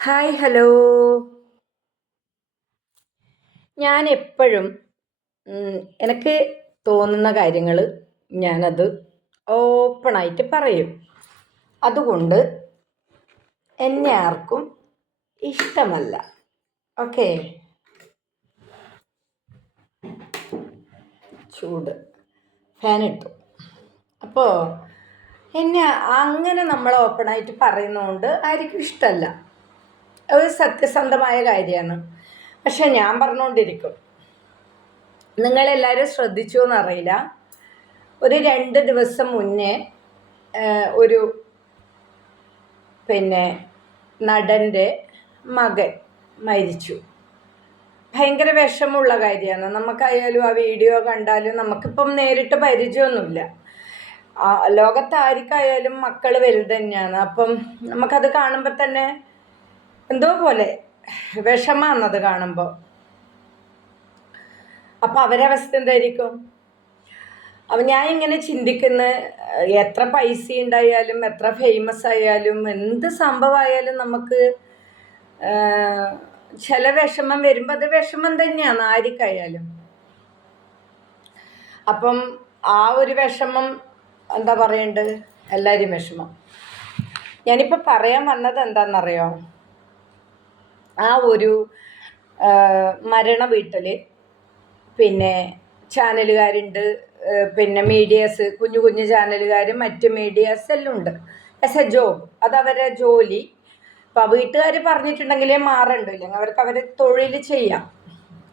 Hi hello ഞാൻ എപ്പോഴും എനിക്ക് തോന്നുന്ന കാര്യങ്ങൾ ഞാനത് ഓപ്പണായിട്ട് പറയും. അതുകൊണ്ട് എന്നെ ആർക്കും ഇഷ്ടമല്ല. ഓക്കെ? ചൂട്. ഫാൻ ഇട്ടു. അപ്പോൾ എന്നെ അങ്ങനെ നമ്മൾ ഓപ്പണായിട്ട് പറയുന്നതുകൊണ്ട് ആർക്കും ഇഷ്ടമല്ല അത് സത്യസന്ധമായ കാര്യമാണ്. പക്ഷെ ഞാൻ പറഞ്ഞുകൊണ്ടിരിക്കും. നിങ്ങളെല്ലാവരും ശ്രദ്ധിച്ചു എന്നറിയില്ല. ഒരു രണ്ട് ദിവസം മുന്നേ ഒരു പിന്നെ നടന്റെ മകൻ മരിച്ചു. ഭയങ്കര വിഷമമുള്ള കാര്യമാണ്. നമുക്കായാലും ആ വീഡിയോ കണ്ടാലും നമുക്കിപ്പം നേരിട്ട് പരിചയമൊന്നുമില്ല. ലോകത്ത് ആർക്കായാലും മക്കൾ വലുത് തന്നെയാണ്. അപ്പം നമുക്കത് കാണുമ്പോൾ തന്നെ എന്തോ പോലെ വിഷമാന്നത് കാണുമ്പോൾ അപ്പൊ അവരവസ്ഥ എന്തായിരിക്കും? അപ്പം ഞാൻ ഇങ്ങനെ ചിന്തിക്കുന്ന എത്ര പൈസ ഉണ്ടായാലും എത്ര ഫേമസ് ആയാലും എന്ത് സംഭവമായാലും നമുക്ക് ചില വിഷമം വരുമ്പോൾ അത് വിഷമം തന്നെയാണ് ആർക്കായാലും. അപ്പം ആ ഒരു വിഷമം എന്താ പറയണ്ടത് എല്ലാവരും വിഷമം. ഞാനിപ്പോൾ പറയാൻ വന്നത് എന്താണെന്നറിയോ? ആ ഒരു മരണ വീട്ടിൽ പിന്നെ ചാനലുകാരുണ്ട് പിന്നെ മീഡിയാസ് കുഞ്ഞു കുഞ്ഞു ചാനലുകാർ മറ്റ് മീഡിയാസ് എല്ലാം ഉണ്ട്. ആസ് എ ജോബ് അതവരെ ജോലി. അപ്പോൾ വീട്ടുകാർ പറഞ്ഞിട്ടുണ്ടെങ്കിലേ മാറണ്ടോ ഇല്ലെങ്കിൽ അവർക്ക് അവരെ തൊഴിൽ ചെയ്യാം.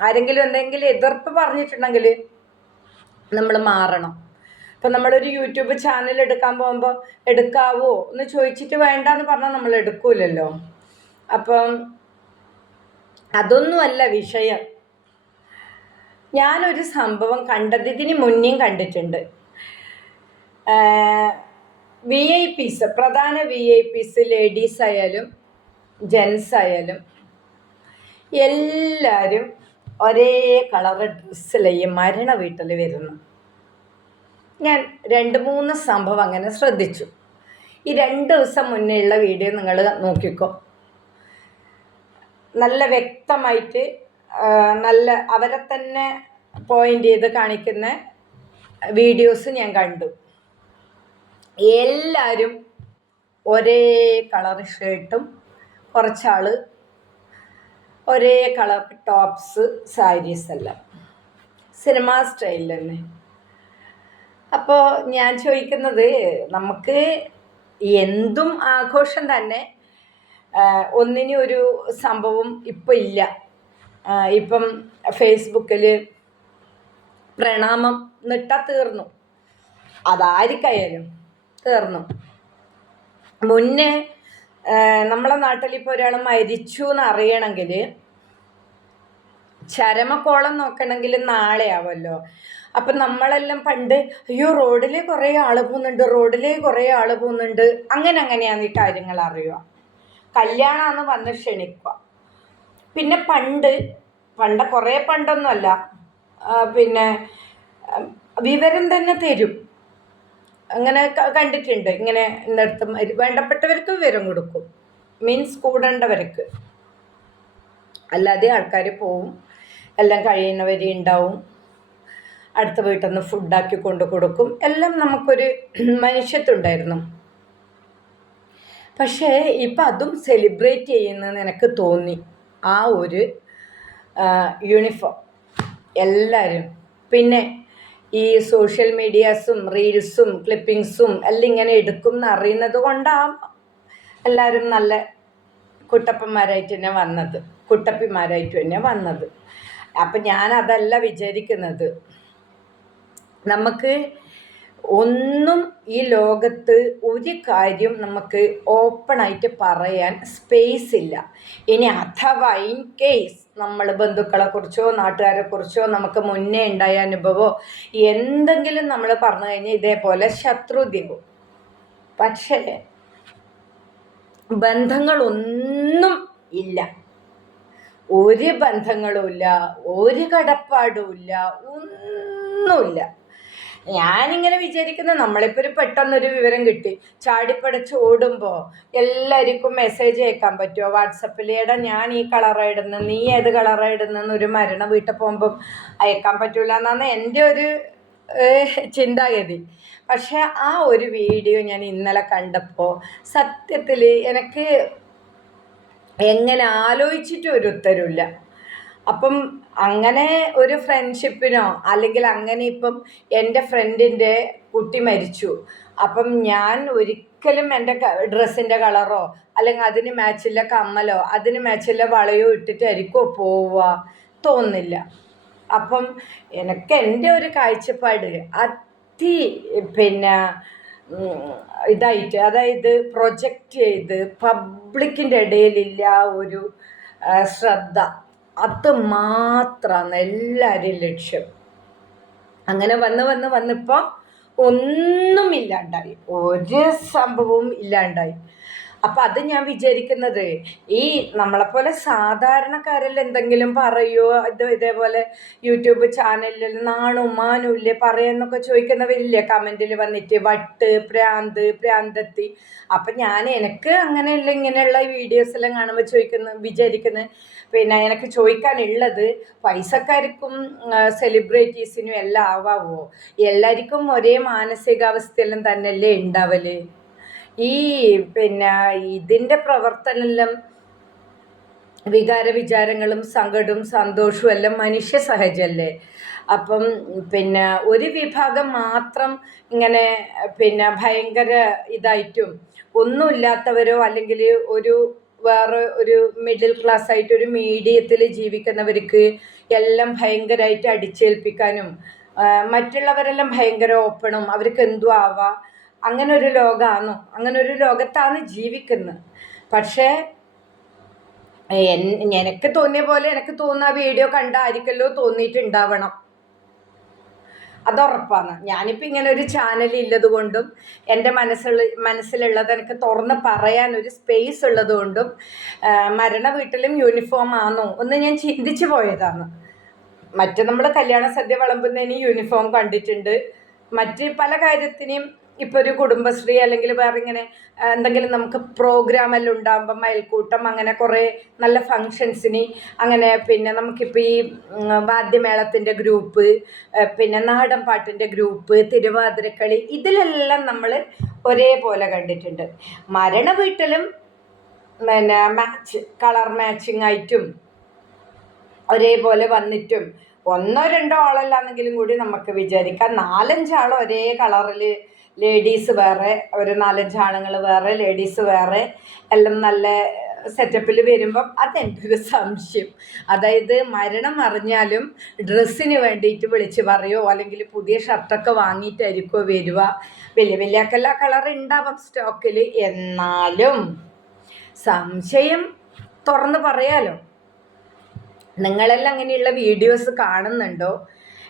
ആരെങ്കിലും എന്തെങ്കിലും എതിർപ്പ് പറഞ്ഞിട്ടുണ്ടെങ്കിൽ നമ്മൾ മാറണം. ഇപ്പം നമ്മളൊരു യൂട്യൂബ് ചാനൽ എടുക്കാൻ പോകുമ്പോൾ എടുക്കാവോ എന്ന് ചോദിച്ചിട്ട് വേണ്ട എന്ന് പറഞ്ഞാൽ നമ്മൾ എടുക്കൂലല്ലോ. അപ്പം അതൊന്നുമല്ല വിഷയം. ഞാനൊരു സംഭവം കണ്ടതിന് മുന്നേ കണ്ടിട്ടുണ്ട്. വി ഐ പീസ് പ്രധാന വി ഐ പീസ് ലേഡീസ് ആയാലും ജെൻസ് ആയാലും എല്ലാവരും ഒരേ കളർ ഡ്രസ്സിൽ മരണ വീട്ടിൽ വരുന്നു. ഞാൻ രണ്ട് മൂന്ന് സംഭവം അങ്ങനെ ശ്രദ്ധിച്ചു. ഈ രണ്ട് ദിവസം മുന്നേ ഉള്ള വീഡിയോ നിങ്ങൾ നോക്കിക്കോ. നല്ല വ്യക്തമായിട്ട് നല്ല അവരെ തന്നെ പോയിന്റ് ചെയ്ത് കാണിക്കുന്ന വീഡിയോസ് ഞാൻ കണ്ടു. എല്ലാവരും ഒരേ കളർ ഷർട്ടും കുറച്ചാൾ ഒരേ കളർ ടോപ്സ് സാരീസ് എല്ലാം. സിനിമ സ്റ്റൈലിൽ തന്നെ. അപ്പോൾ ഞാൻ ചോദിക്കുന്നത് നമുക്ക് എന്തും ആഘോഷം തന്നെ ഒന്നിനും ഒരു സംഭവം ഇപ്പം ഇല്ല. ഇപ്പം ഫേസ്ബുക്കിൽ പ്രണാമം നിട്ടാൽ തീർന്നു. അതാരിക്കായാലും തീർന്നു. മുന്നേ നമ്മളെ നാട്ടിൽ ഇപ്പോൾ ഒരാൾ മരിച്ചു എന്ന് അറിയണമെങ്കിൽ ചരമക്കോളം നോക്കണമെങ്കിൽ നാളെ അപ്പം നമ്മളെല്ലാം പണ്ട് അയ്യോ റോഡിൽ കുറേ ആൾ പോകുന്നുണ്ട് റോഡിൽ കുറേ ആൾ പോകുന്നുണ്ട്. അങ്ങനെ അങ്ങനെയാണ് ഈ കാര്യങ്ങൾ അറിയുക. കല്യാണമാണ് വന്ന് ക്ഷണിക്കുക. പിന്നെ പണ്ട് പണ്ട് കുറേ പണ്ടൊന്നുമല്ല പിന്നെ വിവരം തന്നെ തരും. അങ്ങനെ കണ്ടിട്ടുണ്ട്. ഇങ്ങനെ ഇന്നടുത്ത് വേണ്ടപ്പെട്ടവർക്ക് വിവരം കൊടുക്കും. മീൻസ് കൂടേണ്ടവർക്ക്. അല്ലാതെ ആൾക്കാർ പോവും. എല്ലാം കഴിയുന്നവർ ഉണ്ടാവും അടുത്ത വീട്ടിൽ നിന്ന് ഫുഡാക്കി കൊണ്ടു കൊടുക്കും. എല്ലാം നമുക്കൊരു മനുഷ്യത്തുണ്ടായിരുന്നു പക്ഷേ ഇപ്പം അതും സെലിബ്രേറ്റ് ചെയ്യുന്നതെന്ന് എനിക്ക് തോന്നി. ആ ഒരു യൂണിഫോം എല്ലാവരും പിന്നെ ഈ സോഷ്യൽ മീഡിയാസും റീൽസും ക്ലിപ്പിങ്സും എല്ലാം ഇങ്ങനെ എടുക്കും എന്ന് അറിയുന്നത് കൊണ്ടാണ് എല്ലാവരും നല്ല കുട്ടപ്പന്മാരായിട്ട് തന്നെ വന്നത്. കുട്ടപ്പിമാരായിട്ട് തന്നെ വന്നത്. അപ്പം ഞാനതല്ല വിചാരിക്കുന്നത്. നമുക്ക് ഒന്നും ഈ ലോകത്ത് ഒരു കാര്യം നമുക്ക് ഓപ്പണായിട്ട് പറയാൻ സ്പേസ് ഇല്ല. ഇനി അഥവാ ഇൻ കേസ് നമ്മൾ ബന്ധുക്കളെ കുറിച്ചോ നാട്ടുകാരെ കുറിച്ചോ നമുക്ക് മുന്നേ ഉണ്ടായ അനുഭവമോ എന്തെങ്കിലും നമ്മൾ പറഞ്ഞു കഴിഞ്ഞാൽ ഇതേപോലെ ശത്രുദ്വീപും പക്ഷേ ബന്ധങ്ങളൊന്നും ഇല്ല. ഒരു ബന്ധങ്ങളുമില്ല ഒരു കടപ്പാടുമില്ല ഒന്നുമില്ല. ഞാനിങ്ങനെ വിചാരിക്കുന്ന നമ്മളിപ്പോൾ ഒരു പെട്ടെന്നൊരു വിവരം കിട്ടി. ചാടിപ്പടച്ച് ഓടുമ്പോൾ എല്ലാവർക്കും മെസ്സേജ് അയക്കാൻ പറ്റുമോ വാട്സപ്പിൽ ഞാൻ ഈ കളറാണ് ഇടുന്നത് നീ ഏത് കളറാണ് ഇടുന്നതെന്ന് ഒരു മരണ വീട്ടിൽ പോകുമ്പം അയക്കാൻ പറ്റൂല എന്നാണ് എന്റെ ഒരു ചിന്താഗതി. പക്ഷെ ആ ഒരു വീഡിയോ ഞാൻ ഇന്നലെ കണ്ടപ്പോൾ സത്യത്തിൽ എനിക്ക് എങ്ങനെ ആലോചിച്ചിട്ടും ഒരു ഉത്തരവില്ല അപ്പം അങ്ങനെ ഒരു ഫ്രണ്ട്ഷിപ്പിനോ അല്ലെങ്കിൽ അങ്ങനെ ഇപ്പം എന്റെ ഫ്രണ്ടിന്റെ കുട്ടി മരിച്ചു. അപ്പം ഞാൻ ഒരിക്കലും എന്റെ ഡ്രസ്സിന്റെ കളറോ അല്ലെങ്കിൽ അതിന് മാച്ചില്ല കമ്മലോ അതിന് മാച്ചില്ല വളയോ ഇട്ടിട്ടായിരിക്കുമോ പോവുക? തോന്നില്ല അപ്പം എനിക്ക് എന്റെ ഒരു കാഴ്ചപ്പാട് അതി പിന്നെ ഇതായിട്ട് അതായത് പ്രൊജക്റ്റ് ചെയ്ത് പബ്ലിക്കിന്റെ ഇടയിലില്ല ഒരു ശ്രദ്ധ. അത് മാത്രമാണ് എല്ലാവരെയും ലക്ഷ്യം. അങ്ങനെ വന്ന് വന്ന് വന്നിപ്പോൾ ഒന്നും ഇല്ലാണ്ടായി ഒരു സംഭവവും ഇല്ലാണ്ടായി. അപ്പം അത് ഞാൻ വിചാരിക്കുന്നത് ഈ നമ്മളെപ്പോലെ സാധാരണക്കാരിൽ എന്തെങ്കിലും പറയുമോ ഇത് ഇതേപോലെ യൂട്യൂബ് ചാനലിൽ നാണും മാനും ഇല്ലേ പറയാന്നൊക്കെ ചോദിക്കുന്നവരില്ലേ? കമന്റിൽ വന്നിട്ട് വട്ട് പ്രാന്ത് പ്രാന്തത്തി. അപ്പം ഞാൻ എനിക്ക് അങ്ങനെയുള്ള ഇങ്ങനെയുള്ള വീഡിയോസ് എല്ലാം കാണുമ്പോൾ ചോദിക്കുന്നു വിചാരിക്കുന്നു. പിന്നെ എനിക്ക് ചോദിക്കാനുള്ളത് പൈസക്കാർക്കും സെലിബ്രിറ്റീസിനും എല്ലാം ആവാവോ? എല്ലാവർക്കും ഒരേ മാനസികാവസ്ഥയെല്ലാം തന്നെയല്ലേ ഉണ്ടാവൽ ഈ പിന്നെ ഇതിന്റെ പ്രവർത്തനമെല്ലാം വികാര വിചാരങ്ങളും സങ്കടവും സന്തോഷവും എല്ലാം മനുഷ്യ സഹജല്ലേ? അപ്പം പിന്നെ ഒരു വിഭാഗം മാത്രം ഇങ്ങനെ പിന്നെ ഭയങ്കര ഇതായിട്ടും ഒന്നുമില്ലാത്തവരോ അല്ലെങ്കിൽ ഒരു വേറെ ഒരു മിഡിൽ ക്ലാസ് ആയിട്ട് ഒരു മീഡിയത്തിൽ ജീവിക്കുന്നവർക്ക് എല്ലാം ഭയങ്കരമായിട്ട് അടിച്ചേൽപ്പിക്കാനും മറ്റുള്ളവരെല്ലാം ഭയങ്കര ഓപ്പണും അവർക്ക് എന്തും ആവാം. അങ്ങനെ ഒരു ലോകമാണോ അങ്ങനെ ഒരു ലോകത്താണ് ജീവിക്കുന്നത് പക്ഷേ എനിക്ക് തോന്നിയ പോലെ എനിക്ക് തോന്നുന്ന വീഡിയോ കണ്ടായിരിക്കല്ലോ തോന്നിയിട്ടുണ്ടാവണം. അതുറപ്പാണ്. ഞാനിപ്പോൾ ഇങ്ങനെ ഒരു ചാനൽ ഇല്ലതുകൊണ്ടും എന്റെ മനസ്സുള്ള മനസ്സിലുള്ളത് എനിക്ക് തുറന്ന് പറയാൻ ഒരു സ്പേസ് ഉള്ളതുകൊണ്ടും മരണ വീട്ടിലും യൂണിഫോം ആണോ ഒന്ന് ഞാൻ ചിന്തിച്ചു പോയതാണ്. മറ്റ് നമ്മൾ കല്യാണ സദ്യ വിളമ്പുന്നതിന് യൂണിഫോം കണ്ടിട്ടുണ്ട്. മറ്റ് പല കാര്യത്തിനും ഇപ്പോൾ ഒരു കുടുംബശ്രീ അല്ലെങ്കിൽ വേറെ ഇങ്ങനെ എന്തെങ്കിലും നമുക്ക് പ്രോഗ്രാം എല്ലാം ഉണ്ടാകുമ്പം അയൽക്കൂട്ടം അങ്ങനെ കുറേ നല്ല ഫങ്ഷൻസിന് അങ്ങനെ പിന്നെ നമുക്കിപ്പോൾ ഈ വാദ്യമേളത്തിന്റെ ഗ്രൂപ്പ് പിന്നെ നാടൻ പാട്ടിന്റെ ഗ്രൂപ്പ് തിരുവാതിരക്കളി ഇതിലെല്ലാം നമ്മൾ ഒരേപോലെ കണ്ടിട്ടുണ്ട്. മരണ വീട്ടിലും പിന്നെ മാച്ച് കളർ മാച്ചിങ് ആയിട്ടും ഒരേപോലെ വന്നിട്ടും ഒന്നോ രണ്ടോ ആളല്ലാന്നെങ്കിലും കൂടി നമുക്ക് വിചാരിക്കാം. നാലഞ്ചാൾ ഒരേ കളറിൽ ലേഡീസ് വേറെ ഒരു നാലഞ്ച് ആണുങ്ങൾ വേറെ ലേഡീസ് വേറെ എല്ലാം നല്ല സെറ്റപ്പിൽ വരുമ്പം അതെന്റെ ഒരു സംശയം. അതായത് മരണം അറിഞ്ഞാലും ഡ്രസ്സിന് വേണ്ടിയിട്ട് വിളിച്ച് പറയുമോ അല്ലെങ്കിൽ പുതിയ ഷർട്ടൊക്കെ വാങ്ങിയിട്ടായിരിക്കുമോ വരിക. വലിയ വലിയ എല്ലാ കളർ ഉണ്ടാവും സ്റ്റോക്കിൽ എന്നാലും സംശയം തുറന്ന് പറയാലോ. നിങ്ങളെല്ലാം അങ്ങനെയുള്ള വീഡിയോസ് കാണുന്നുണ്ടോ?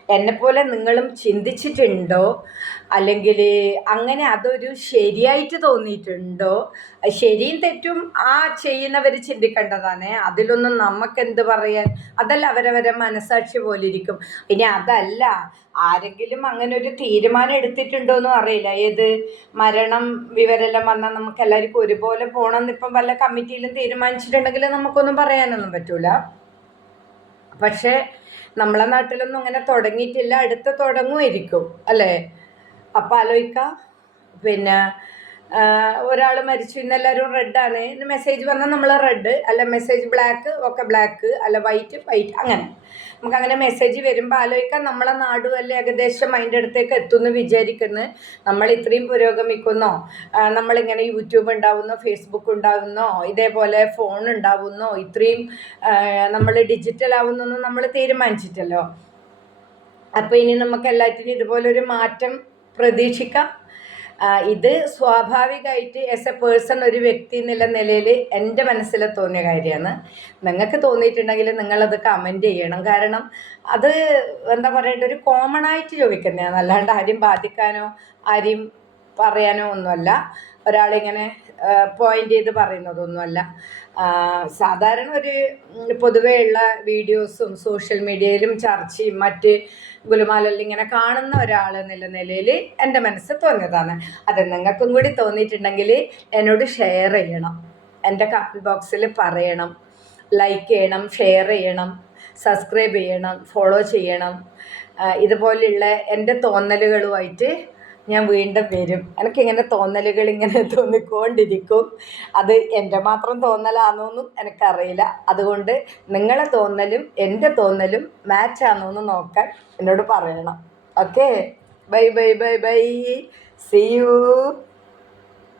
എന്നെപ്പോലെ നിങ്ങളും ചിന്തിച്ചിട്ടുണ്ടോ? അല്ലെങ്കിൽ അങ്ങനെ അതൊരു ശരിയായിട്ട് തോന്നിയിട്ടുണ്ടോ? ശരിയും തെറ്റും ആ ചെയ്യുന്നവർ ചിന്തിക്കേണ്ടതാണ്. അതിലൊന്നും നമുക്ക് നമുക്കെന്ത് പറയാൻ? അതല്ല അവരവരെ മനസാക്ഷി പോലെ ഇരിക്കും ഇനി അതല്ല ആരെങ്കിലും അങ്ങനെ ഒരു തീരുമാനം എടുത്തിട്ടുണ്ടോ എന്നും അറിയില്ല. ഏത് മരണം വിവരെല്ലാം വന്നാൽ നമുക്ക് എല്ലാവർക്കും ഒരുപോലെ പോകണം ഇപ്പം വല്ല കമ്മിറ്റിയിലും തീരുമാനിച്ചിട്ടുണ്ടെങ്കിൽ നമുക്കൊന്നും പറയാനൊന്നും പറ്റൂല. പക്ഷേ നമ്മളെ നാട്ടിലൊന്നും അങ്ങനെ തുടങ്ങിയിട്ടില്ല. അടുത്ത് തുടങ്ങുമായിരിക്കും അല്ലേ? അപ്പം ആലോചിക്കാം. പിന്നെ ഒരാൾ മരിച്ചു ഇന്ന് എല്ലാവരും റെഡാണ് ഇന്ന് മെസ്സേജ് വന്നാൽ നമ്മൾ റെഡ് അല്ല മെസ്സേജ് ബ്ലാക്ക് ഒക്കെ ബ്ലാക്ക് അല്ല വൈറ്റ് വൈറ്റ് അങ്ങനെ. നമുക്ക് അങ്ങനെ മെസ്സേജ് വരുമ്പോൾ ആലോചിക്കാം നമ്മളെ നാടും അല്ലെ ഏകദേശം അതിന്റെ അടുത്തേക്ക് എത്തുമെന്ന് വിചാരിക്കുന്നു. നമ്മൾ ഇത്രയും പുരോഗമിക്കുന്നോ? നമ്മളിങ്ങനെ യൂട്യൂബ് ഉണ്ടാവുന്നോ? ഫേസ്ബുക്ക് ഉണ്ടാവുന്നോ? ഇതേപോലെ ഫോൺ ഉണ്ടാവുന്നോ? ഇത്രയും നമ്മൾ ഡിജിറ്റൽ ആവുന്നൊന്നും നമ്മൾ തീരുമാനിച്ചിട്ടല്ലോ. അപ്പോൾ ഇനി നമുക്ക് എല്ലാറ്റിനും ഇതുപോലൊരു മാറ്റം പ്രതീക്ഷിക്കാം. ഇത് സ്വാഭാവികമായിട്ട് ആസ് എ പേഴ്സൺ ഒരു വ്യക്തി എന്നുള്ള നിലയിൽ എന്റെ മനസ്സിൽ തോന്നിയ കാര്യമാണ്. നിങ്ങൾക്ക് തോന്നിയിട്ടുണ്ടെങ്കിൽ നിങ്ങളത് കമന്റ് ചെയ്യണം. കാരണം അത് എന്താ പറയട്ടെ ഒരു കോമൺ ആയിട്ട് ചോദിക്കുന്നതാണ്. അല്ലാണ്ട് ആരും ബാധിക്കാനോ ആരെയും പറയാനോ ഒന്നുമല്ല. ഒരാളിങ്ങനെ പോയിന്റ് ചെയ്ത് പറയുന്നതൊന്നുമല്ല. സാധാരണ ഒരു പൊതുവെയുള്ള വീഡിയോസും സോഷ്യൽ മീഡിയയിലും ചർച്ചയും മറ്റ് ഗുലുമാലെല്ലാം ഇങ്ങനെ കാണുന്ന ഒരാൾ എന്നുള്ള നിലയിൽ എന്റെ മനസ്സ് തോന്നിയതാണ്. അത് നിങ്ങൾക്കും കൂടി തോന്നിയിട്ടുണ്ടെങ്കിൽ എന്നോട് ഷെയർ ചെയ്യണം. എന്റെ കമന്റ് ബോക്സിൽ പറയണം. ലൈക്ക് ചെയ്യണം ഷെയർ ചെയ്യണം സബ്സ്ക്രൈബ് ചെയ്യണം ഫോളോ ചെയ്യണം. ഇതുപോലെയുള്ള എന്റെ തോന്നലുകളുമായിട്ട് ഞാൻ വീണ്ടും വരും. എനിക്കിങ്ങനെ തോന്നലുകൾ ഇങ്ങനെ തോന്നിക്കൊണ്ടിരിക്കും. അത് എന്റെ മാത്രം തോന്നലാണെന്നൊന്നും എനിക്കറിയില്ല. അതുകൊണ്ട് നിങ്ങളെ തോന്നലും എന്റെ തോന്നലും മാച്ച് ആണോന്ന് നോക്കാൻ എന്നോട് പറയണം. Okay? Bye bye bye bye. See you